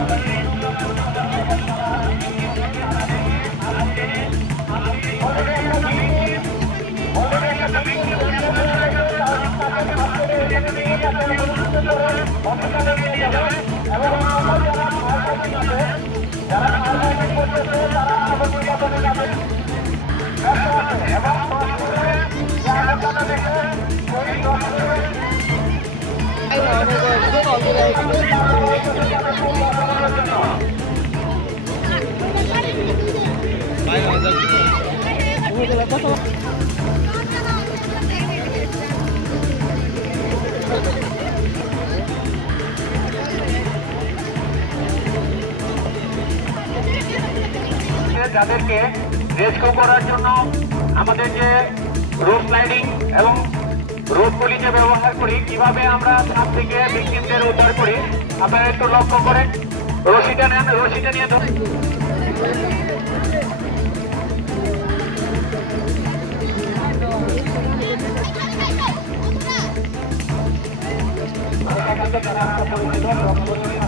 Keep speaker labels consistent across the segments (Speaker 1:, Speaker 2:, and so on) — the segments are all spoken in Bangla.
Speaker 1: I'm gonna go I love it. যাদেরকে রেস্কিউ করার জন্য আমাদের যে রোড স্লাইডিং এবং রোড পুলিশে ব্যবহার করি, কীভাবে আমরা সাপ থেকে ভিকটিমদের উদ্ধার করি, আপনারা একটু লক্ষ্য করেন রশিটা নেন, রশিটা নিয়ে ধরুন। ধরো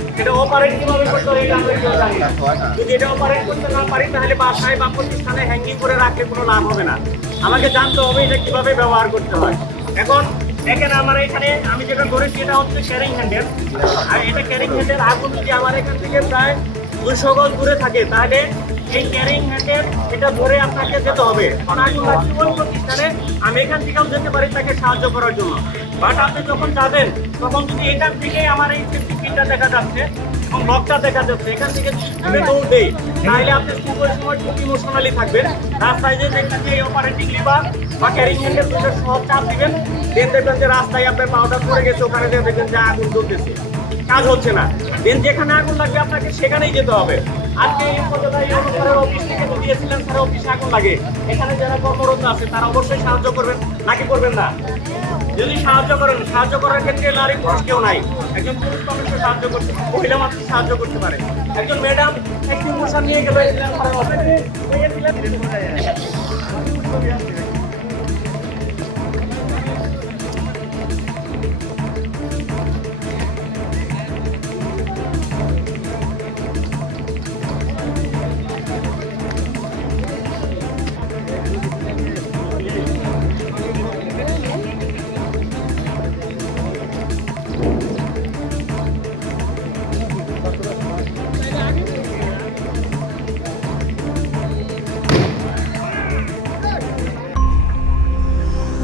Speaker 2: এটা অপারেট কীভাবে করতে হয় এটা আমরা যদি এটা অপারেট করতে না পারি, তাহলে বাসায় বা প্রতিষ্ঠানে হ্যাঙ্গিং করে রাখলে কোনো লাভ হবে না। আমাকে জানতে হবে এটা কীভাবে ব্যবহার করতে হয়। এখন দেখেন আমার এখানে আমি যেটা ধরেছি এটা হচ্ছে ক্যারিং হ্যান্ডেল আর এটা ক্যারিং হ্যান্ডেল আগুন যদি আমার এখান থেকে প্রায় দুশো গজ দূরে থাকে, তাহলে এই ক্যারিং হ্যান্ডেল এটা ধরে আপনাকে যেতে হবে। আগুন প্রতিষ্ঠানে আমি এখান থেকেও যেতে পারি তাকে সাহায্য করার জন্য। বাট আপনি যখন যাবেন, তখন যদি এখান থেকে আমার এই সেফটি পিনটা দেখা যাচ্ছে এবং লকটা দেখা যাচ্ছে। এখান থেকে যদি দেই তাহলে আপনি ওই সময় খুব ইমোশনালি থাকবেন। রাস্তায় যে দেখবেন যে এই অপারেটিং লিভার বা ক্যারিং হ্যান্ডেল দুটো সহ চাপ দিবেন। দেন দেখবেন যে রাস্তায় আপনার পাউডার পড়ে গেছে, ওখানে দেখবেন যে আগুন জ্বলতেছে। কাজ হচ্ছে না। দেন যেখানে আগুন লাগবে আপনাকে সেখানেই যেতে হবে। আজকে এই অফিস থেকে যদি দিয়েছিলেন স্যার অফিসে আগুন লাগে। এখানে যারা কর্মরত আছে, তারা অবশ্যই সাহায্য করবেন, নাকি করবেন না? যদি সাহায্য করেন, সাহায্য করার ক্ষেত্রে নারী পুরুষ কেউ নাই। একজন পুরুষ মানুষকে সাহায্য করতে, মহিলা মানুষ সাহায্য করতে পারে। একজন ম্যাডাম একটি মশা নিয়ে গেল